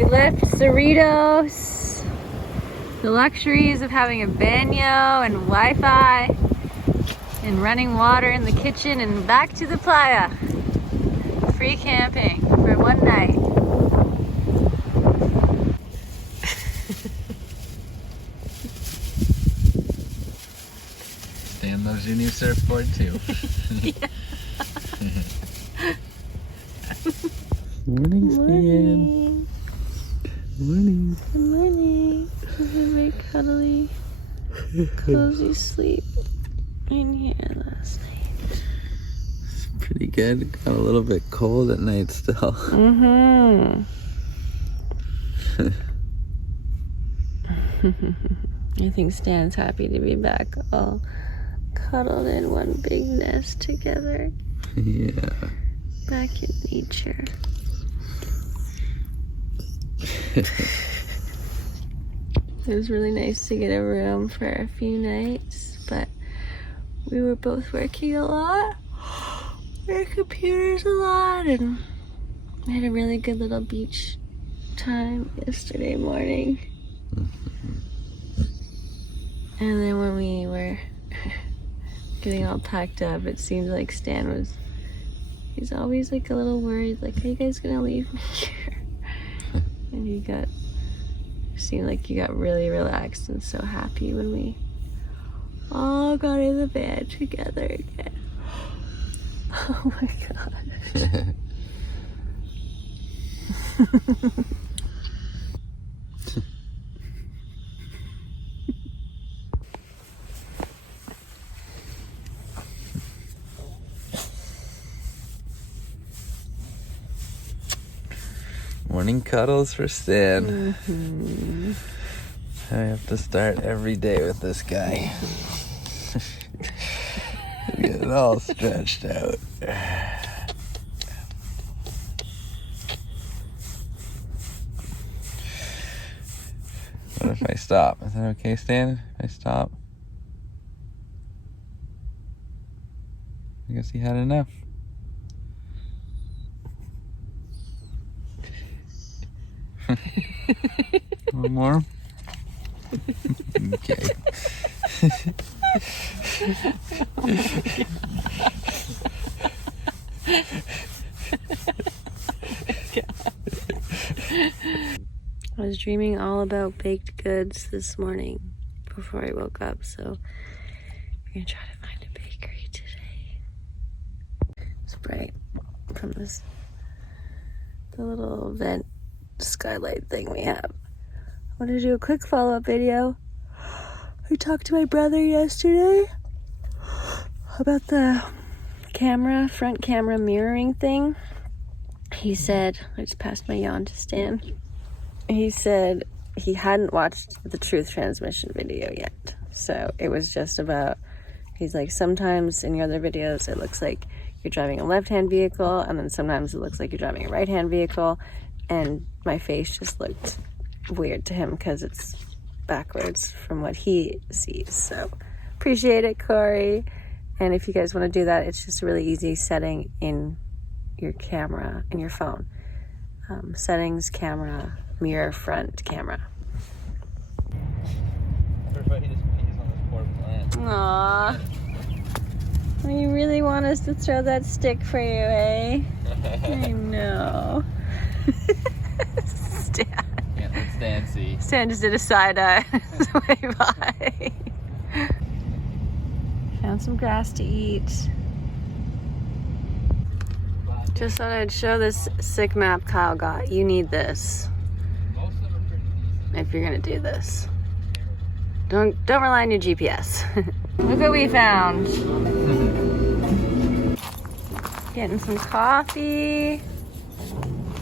We left Cerritos, the luxuries of having a baño and Wi-Fi and running water in the kitchen, and back to the playa. Free camping for one night. Dan loves your new surfboard too. Morning, Stan. Morning. Good morning. This is a very cuddly, cozy sleep in here last night. Pretty good. Got a little bit cold at night still. Mm-hmm. I think Stan's happy to be back all cuddled in one big nest together. Yeah. Back in nature. It was really nice to get a room for a few nights, but we were both working a lot, our computers a lot, and we had a really good little beach time yesterday morning. And then when we were getting all packed up, it seemed like he's always like a little worried, like, are you guys gonna leave me here? And seemed like he got really relaxed and so happy when we all got in the van together again. Oh my gosh. Morning cuddles for Stan. Mm-hmm. I have to start every day with this guy. Get it all stretched out. What if I stop? Is that okay, Stan? If I stop? I guess he had enough. One more? Okay. I was dreaming all about baked goods this morning before I woke up, so we're gonna try to find a bakery today. It's bright from the little vent skylight thing we have. I wanted to do a quick follow-up video. I talked to my brother yesterday about the front camera mirroring thing. He said, I just passed my yawn to Stan. He said he hadn't watched the truth transmission video yet. So it was just about, he's like, sometimes in your other videos it looks like you're driving a left-hand vehicle, and then sometimes it looks like you're driving a right-hand vehicle. And my face just looked weird to him because it's backwards from what he sees. So appreciate it, Corey. And if you guys want to do that, it's just a really easy setting in your camera, in your phone. Settings, camera, mirror, front camera. Everybody just pees on this poor plant. Aww. You really want us to throw that stick for you, eh? I know. Stan. Can't let Stan see. Stan just did a side eye on his way by. Found some grass to eat. Just thought I'd show this sick map Kyle got. You need this if you're gonna do this. Don't rely on your GPS. Look what we found. Getting some coffee.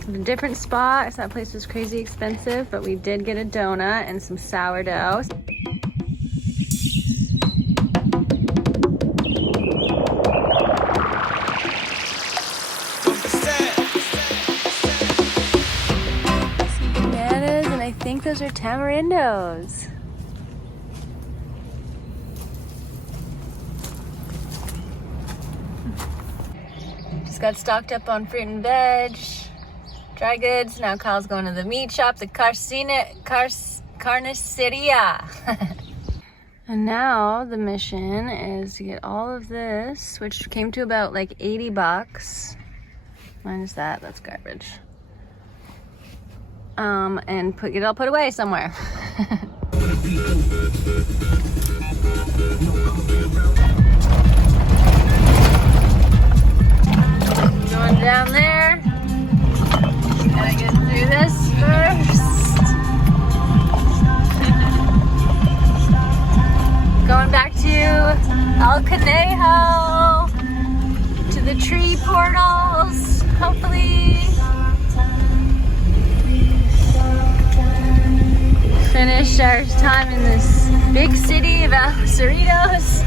A different spot. That place was crazy expensive, but we did get a donut and some sourdough. Some bananas, and I think those are tamarindos. Just got stocked up on fruit and veg. dry goods. Now Kyle's going to the meat shop, the carniceria. And now the mission is to get all of this, which came to about like 80 bucks. Minus that, that's garbage. And get it all put away somewhere. Going down there. Gotta get through this first. Going back to El Conejo, to the tree portals, hopefully. Finish our time in this big city of El Cerritos.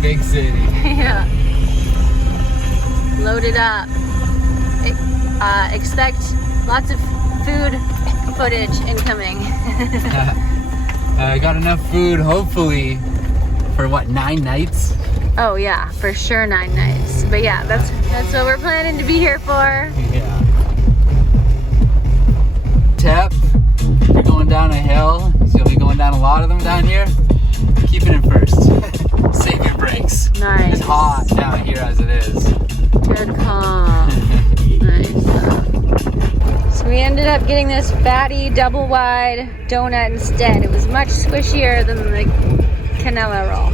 Big city. Yeah. Loaded up. Expect lots of food footage incoming. I got enough food, hopefully, for what, 9 nights? Oh yeah, for sure 9 nights. But yeah, that's what we're planning to be here for. Yeah. Tip, you're going down a hill, so you'll be going down a lot of them down here. Keep it in first. Save your brakes. Nice. It's hot down here as it is. Good call. Nice. So we ended up getting this fatty double wide donut instead. It was much squishier than the canela roll.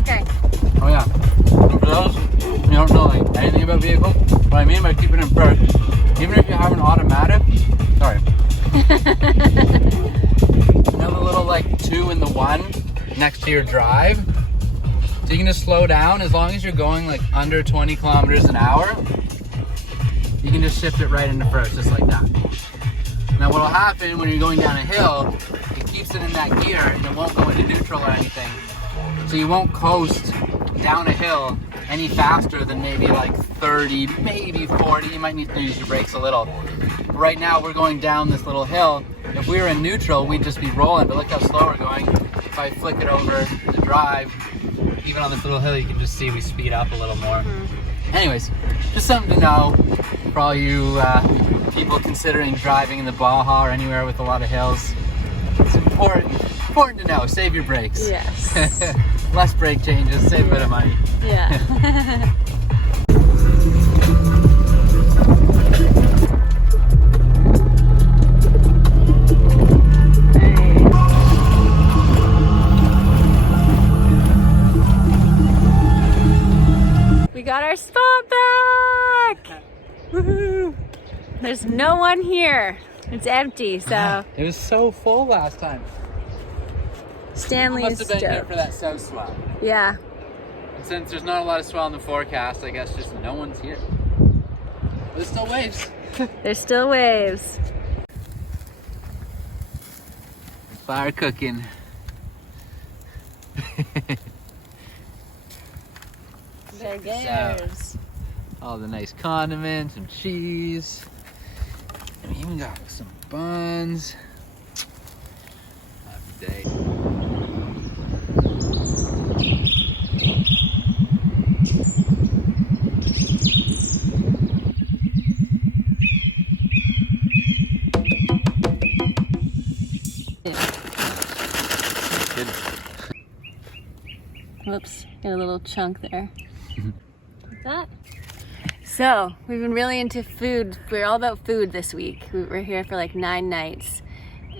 Okay. Oh yeah. For those who don't know like anything about vehicles, what I mean by keep it in first, even if you have an automatic, sorry. You have a little like 2 in the 1 next to your drive. So you can just slow down as long as you're going like under 20 kilometers an hour. You can just shift it right into first, just like that. Now what'll happen when you're going down a hill, it keeps it in that gear and it won't go into neutral or anything. So you won't coast down a hill any faster than maybe like 30, maybe 40. You might need to use your brakes a little. Right now we're going down this little hill. If we were in neutral, we'd just be rolling, but look how slow we're going. If I flick it over the drive, even on this little hill, you can just see we speed up a little more. Anyways, just something to know for all you people considering driving in the Baja or anywhere with a lot of hills. It's important to know. Save your brakes. Yes. Less brake changes, save a bit of money. Yeah. We got our spot back! Woohoo! There's no one here. It's empty, so. It was so full last time. Stanley Must is have been here stoked. for that south swell. Yeah. And since there's not a lot of swell in the forecast, I guess just no one's here. But there's still waves. There's still waves. Fire cooking. There goes. All the nice condiments and cheese. And we even got some buns. Happy day. Good. Whoops, got a little chunk there. Like that. So, we've been really into food. We're all about food this week. We were here for like 9 nights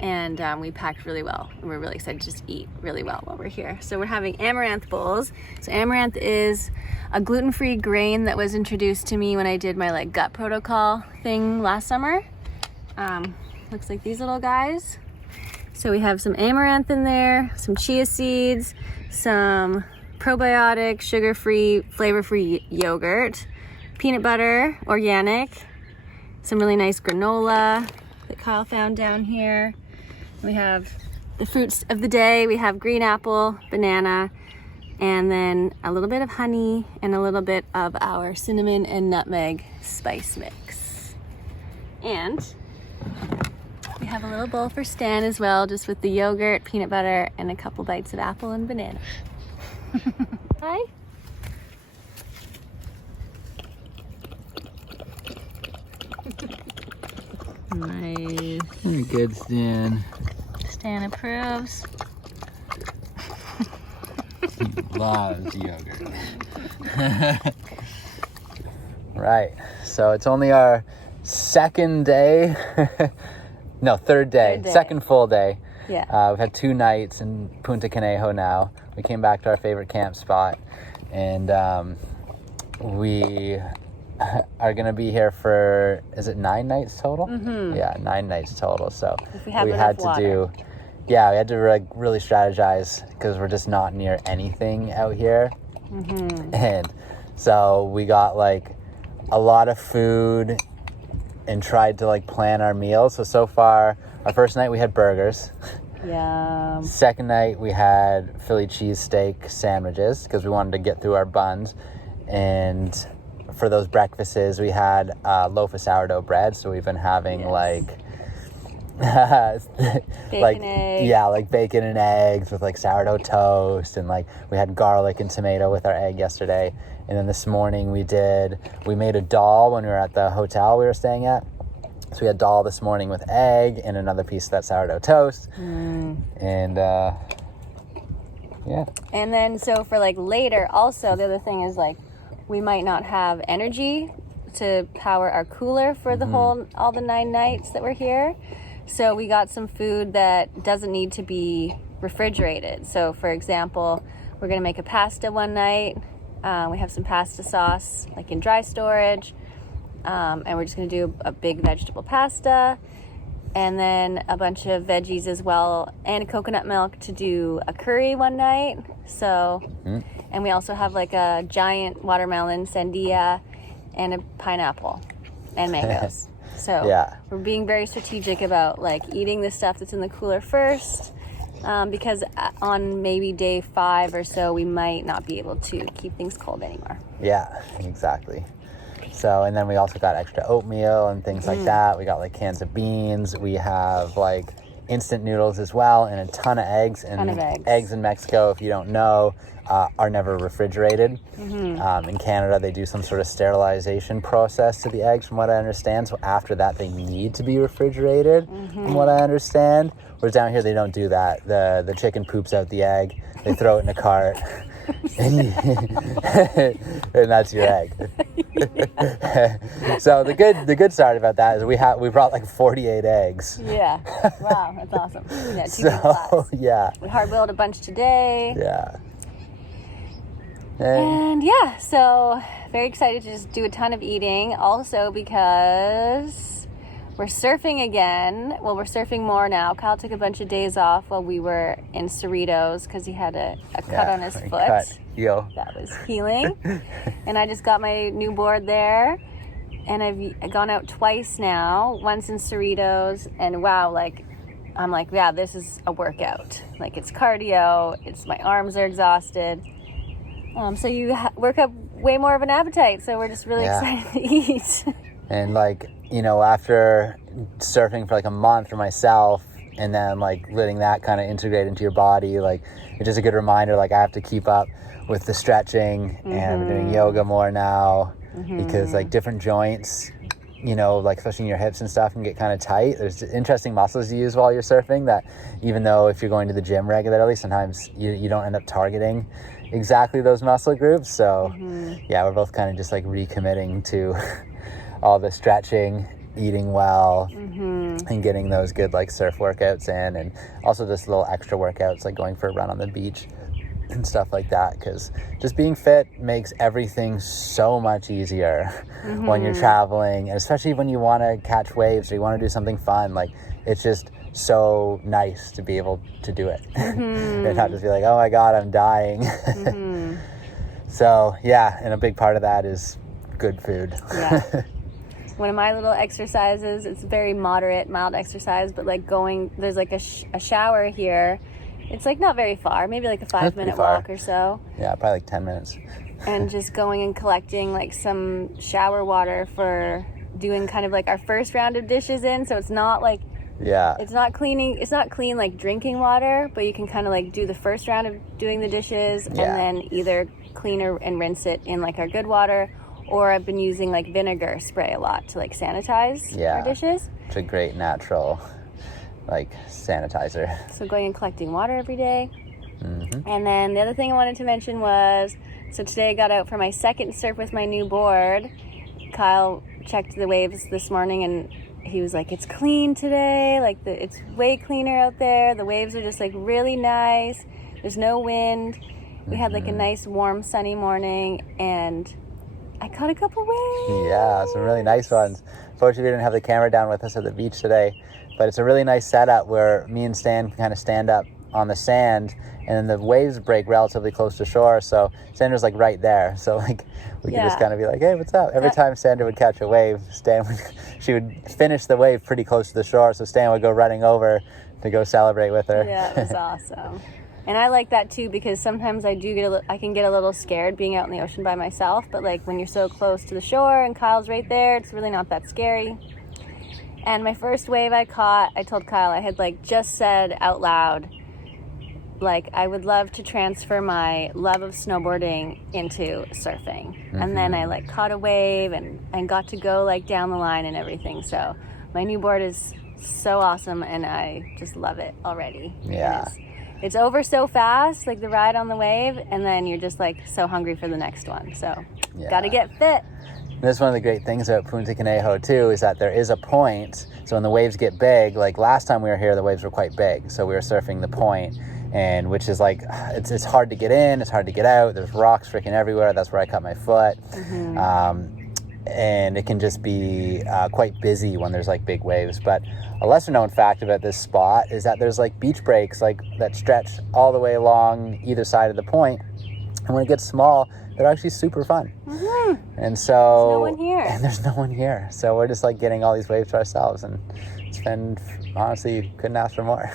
and we packed really well. We're really excited to just eat really well while we're here. So we're having amaranth bowls. So amaranth is a gluten-free grain that was introduced to me when I did my like gut protocol thing last summer. Looks like these little guys. So we have some amaranth in there, some chia seeds, some probiotic, sugar-free, flavor-free yogurt, peanut butter, organic, some really nice granola that Kyle found down here. We have the fruits of the day. We have green apple, banana, and then a little bit of honey and a little bit of our cinnamon and nutmeg spice mix. And we have a little bowl for Stan as well, just with the yogurt, peanut butter, and a couple bites of apple and banana. Hi. Nice. Very good, Stan. Stan approves. He loves yogurt. Right. So it's only our second day. No, third day. Second full day. Yeah. We've had 2 nights in Punta Conejo now. We came back to our favorite camp spot, and we are going to be here for, is it 9 nights total? Mm-hmm. Yeah, 9 nights total. So if we had to water. we had to like really strategize because we're just not near anything out here. Mm-hmm. And so we got like a lot of food and tried to like plan our meals. So far, our first night we had burgers. Yeah. Second night we had Philly cheesesteak sandwiches because we wanted to get through our buns. And for those breakfasts, we had a loaf of sourdough bread. So we've been having like bacon, eggs. Yeah, like bacon and eggs with like sourdough toast, and like we had garlic and tomato with our egg yesterday. And then this morning we made a dal when we were at the hotel we were staying at. So we had dal this morning with egg and another piece of that sourdough toast. And yeah. And then so for like later also, the other thing is like we might not have energy to power our cooler for the all the 9 nights that we're here. So we got some food that doesn't need to be refrigerated. So for example, we're gonna make a pasta one night. We have some pasta sauce like in dry storage. And we're just gonna do a big vegetable pasta, and then a bunch of veggies as well, and coconut milk to do a curry one night. So, and we also have like a giant watermelon, sandia, and a pineapple, and mangoes. So yeah, we're being very strategic about like eating the stuff that's in the cooler first, because on maybe day 5 or so, we might not be able to keep things cold anymore. Yeah, exactly. So, and then we also got extra oatmeal and things like that. We got like cans of beans. We have like instant noodles as well, and a ton of eggs. And eggs in Mexico, if you don't know, are never refrigerated. In Canada, they do some sort of sterilization process to the eggs, from what I understand. So after that, they need to be refrigerated, from what I understand. Whereas down here, they don't do that. The chicken poops out the egg. They throw it in a cart. and that's your egg. So the good side about that is we brought like 48 eggs. Yeah. Wow, that's awesome. Yeah, 2 big So pots. yeah. We hard boiled a bunch today. Yeah. And yeah, so very excited to just do a ton of eating. Also because we're surfing again. Well, we're surfing more now. Kyle took a bunch of days off while we were in Cerritos because he had a cut on his foot. That was healing. And I just got my new board there. And I've gone out twice now. Once in Cerritos. And wow, like, I'm like, yeah, this is a workout. Like, it's cardio. My arms are exhausted. So you work up way more of an appetite. So we're just really excited to eat. And like, you know, after surfing for like a month for myself, and then like letting that kind of integrate into your body, like it's just a good reminder, like I have to keep up with the stretching, and we're doing yoga more now, because like different joints, you know, like especially in your hips and stuff, can get kind of tight. There's interesting muscles you use while you're surfing that even though if you're going to the gym regularly, sometimes you don't end up targeting exactly those muscle groups. So yeah, we're both kind of just like recommitting to all the stretching, eating well, and getting those good like surf workouts in, and also just little extra workouts like going for a run on the beach and stuff like that, because just being fit makes everything so much easier when you're traveling, and especially when you want to catch waves or you want to do something fun. Like it's just so nice to be able to do it and not just be like, oh my god, I'm dying. So yeah, and a big part of that is good food. Yeah. One of my little exercises, it's very mild exercise, but like there's like a shower here. It's like not very far, maybe like a 5-minute walk or so. Yeah, probably like 10 minutes. And just going and collecting like some shower water for doing kind of like our first round of dishes in. So it's not like, it's not clean like drinking water, but you can kind of like do the first round of doing the dishes and then either clean and rinse it in like our good water, or I've been using like vinegar spray a lot to like sanitize our dishes. It's a great natural, like, sanitizer. So going and collecting water every day. Mm-hmm. And then the other thing I wanted to mention was, so today I got out for my second surf with my new board. Kyle checked the waves this morning and he was like, it's clean today. Like, it's way cleaner out there. The waves are just like really nice. There's no wind. We had like a nice warm sunny morning and I caught a couple waves. Yeah, some really nice ones. Fortunately, we didn't have the camera down with us at the beach today, but it's a really nice setup where me and Stan can kind of stand up on the sand, and then the waves break relatively close to shore, so Sandra's like right there, so like we could just kind of be like, hey, what's up? Every time Sandra would catch a wave, she would finish the wave pretty close to the shore, so Stan would go running over to go celebrate with her. Yeah, it was awesome. And I like that too, because sometimes I can get a little scared being out in the ocean by myself, but like when you're so close to the shore and Kyle's right there, it's really not that scary. And my first wave I caught, I told Kyle, I had like just said out loud, like, I would love to transfer my love of snowboarding into surfing. Mm-hmm. And then I like caught a wave and got to go like down the line and everything. So my new board is so awesome and I just love it already. Yeah. It's over so fast, like the ride on the wave, and then you're just like so hungry for the next one. So gotta get fit. And that's one of the great things about Punta Conejo too, is that there is a point. So when the waves get big, like last time we were here, the waves were quite big. So we were surfing the point, and which is like, it's hard to get in, it's hard to get out. There's rocks freaking everywhere. That's where I cut my foot. Mm-hmm. And it can just be quite busy when there's like big waves. But a lesser known fact about this spot is that there's like beach breaks like that stretch all the way along either side of the point. And when it gets small, they're actually super fun. Mm-hmm. And so there's no one here. And there's no one here. So we're just like getting all these waves to ourselves, and it's been, honestly, couldn't ask for more.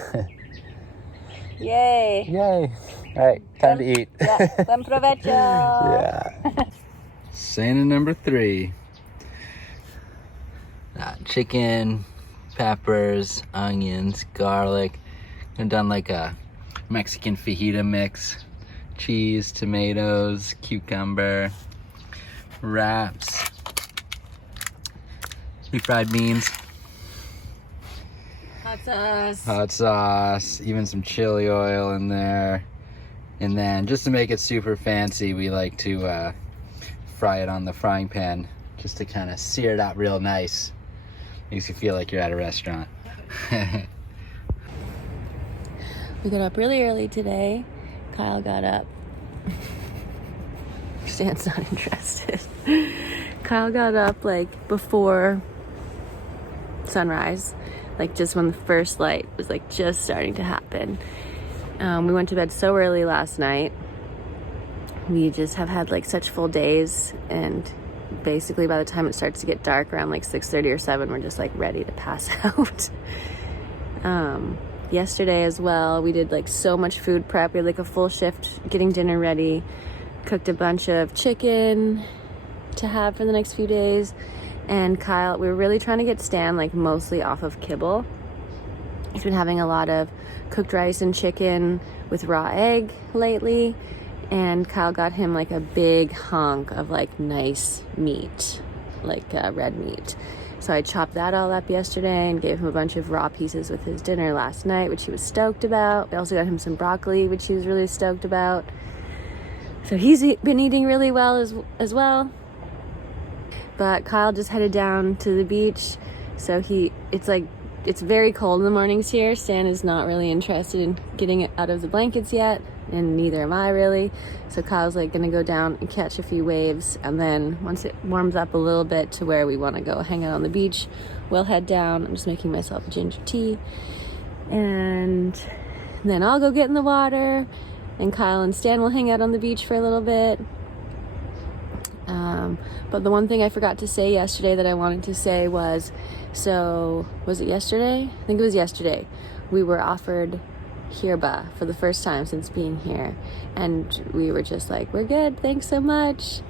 Yay. Yay. All right, time to eat. Yeah, buen provecho. Yeah. Santa number 3. Chicken, peppers, onions, garlic. I've done like a Mexican fajita mix. Cheese, tomatoes, cucumber, wraps, refried beans, hot sauce, even some chili oil in there. And then just to make it super fancy, we like to fry it on the frying pan just to kind of sear it up real nice. Makes you feel like you're at a restaurant. We got up really early today. Kyle got up. Stan's not interested. Kyle got up like before sunrise, like just when the first light was like just starting to happen. We went to bed so early last night. We just have had like such full days, and basically by the time it starts to get dark around like 6:30 or 7, we're just like ready to pass out. Yesterday as well, we did like so much food prep. We had like a full shift getting dinner ready, cooked a bunch of chicken to have for the next few days. And Kyle, we were really trying to get Stan like mostly off of kibble. He's been having a lot of cooked rice and chicken with raw egg lately, and Kyle got him like a big hunk of like nice meat, like red meat. So I chopped that all up yesterday and gave him a bunch of raw pieces with his dinner last night, which he was stoked about. We also got him some broccoli, which he was really stoked about. So he's been eating really well as well. But Kyle just headed down to the beach. So it's very cold in the mornings here. Stan is not really interested in getting out of the blankets yet, and neither am I really. So Kyle's like gonna go down and catch a few waves, and then once it warms up a little bit to where we want to go hang out on the beach, we'll head down. I'm just making myself a ginger tea, and then I'll go get in the water, and Kyle and Stan will hang out on the beach for a little bit. But the one thing I forgot to say yesterday that I wanted to say was, so was it yesterday? I think it was yesterday. We were offered Hirba for the first time since being here, and we were just like, we're good, thanks so much.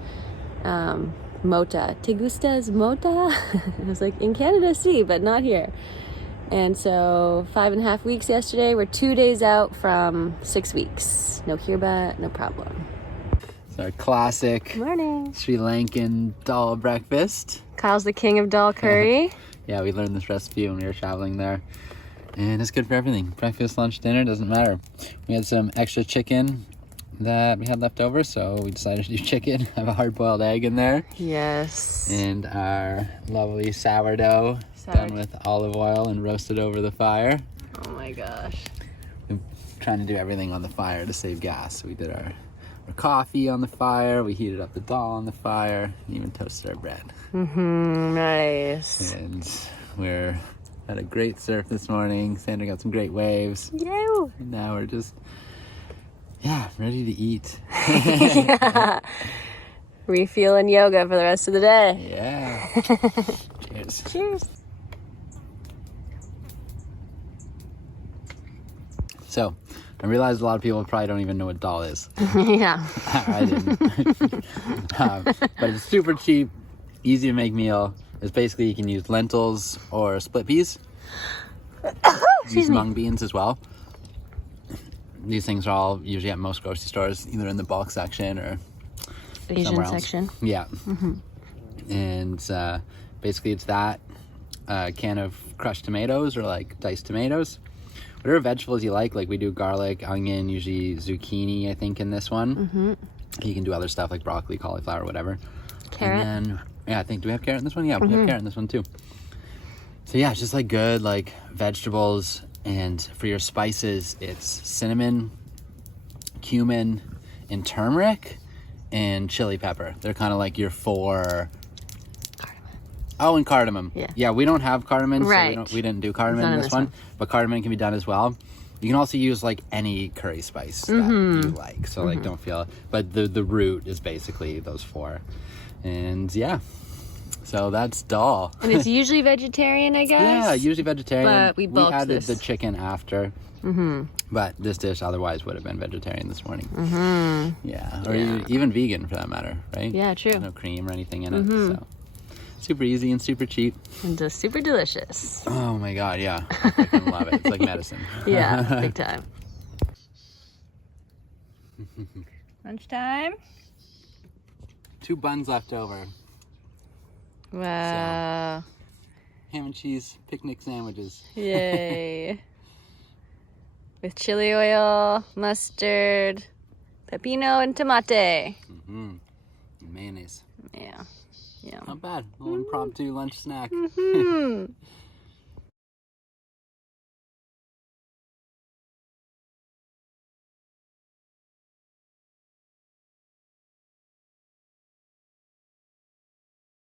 Mota, te gustas mota? I was like, in Canada, sí, but not here. And so 5.5 weeks yesterday. We're 2 days out from 6 weeks. No Hirba, no problem. It's our classic Morning. Sri Lankan dal breakfast. Kyle's the king of dal curry. Yeah, we learned this recipe when we were traveling there. And it's good for everything. Breakfast, lunch, dinner, doesn't matter. We had some extra chicken that we had left over, so we decided to do chicken. Have a hard-boiled egg in there. Yes. And our lovely sourdough done with olive oil and roasted over the fire. Oh my gosh. We're trying to do everything on the fire to save gas. So we did our coffee on the fire, we heated up the dal on the fire, and even toasted our bread. Nice. And we're had a great surf this morning. Sandra got some great waves. Yeah. And now we're just, ready to eat. Yeah. Refueling yoga for the rest of the day. Yeah. Cheers. Cheers. So, I realized a lot of people probably don't even know what dal is. Yeah. I didn't. But it's super cheap, easy to make meal. It's basically you can use lentils or split peas. Use mung beans as well. These things are all usually at most grocery stores, either in the bulk section or Asian section. Yeah. And basically it's that, a can of crushed tomatoes or like diced tomatoes. Whatever vegetables you like we do garlic, onion, usually zucchini, I think, in this one. You can do other stuff like broccoli, cauliflower, whatever. Carrot. And then, I think, do we have carrot in this one? Yeah, we have carrot in this one too. So yeah, it's just like good vegetables. And for your spices, it's cinnamon, cumin, and turmeric, and chili pepper. They're kind of like your 4... Oh, and cardamom. Yeah, we don't have cardamom, right. So we didn't do cardamom in this one. But cardamom can be done as well. You can also use any curry spice that you like. So don't feel, but the root is basically those 4. And yeah, so that's dal. And it's usually vegetarian, I guess? Yeah, usually vegetarian. But we bulked added this. the chicken after. But this dish otherwise would have been vegetarian this morning. Yeah, or even vegan for that matter, right? Yeah, true. No cream or anything in it. So super easy and super cheap. And just super delicious. Oh my god, yeah. I freaking love it. It's like medicine. Yeah, big time. Lunchtime? 2 buns left over. Wow. Ham and cheese picnic sandwiches. Yay. With chili oil, mustard, pepino, and tomate. Mayonnaise. Yeah. Not bad. A little impromptu lunch snack.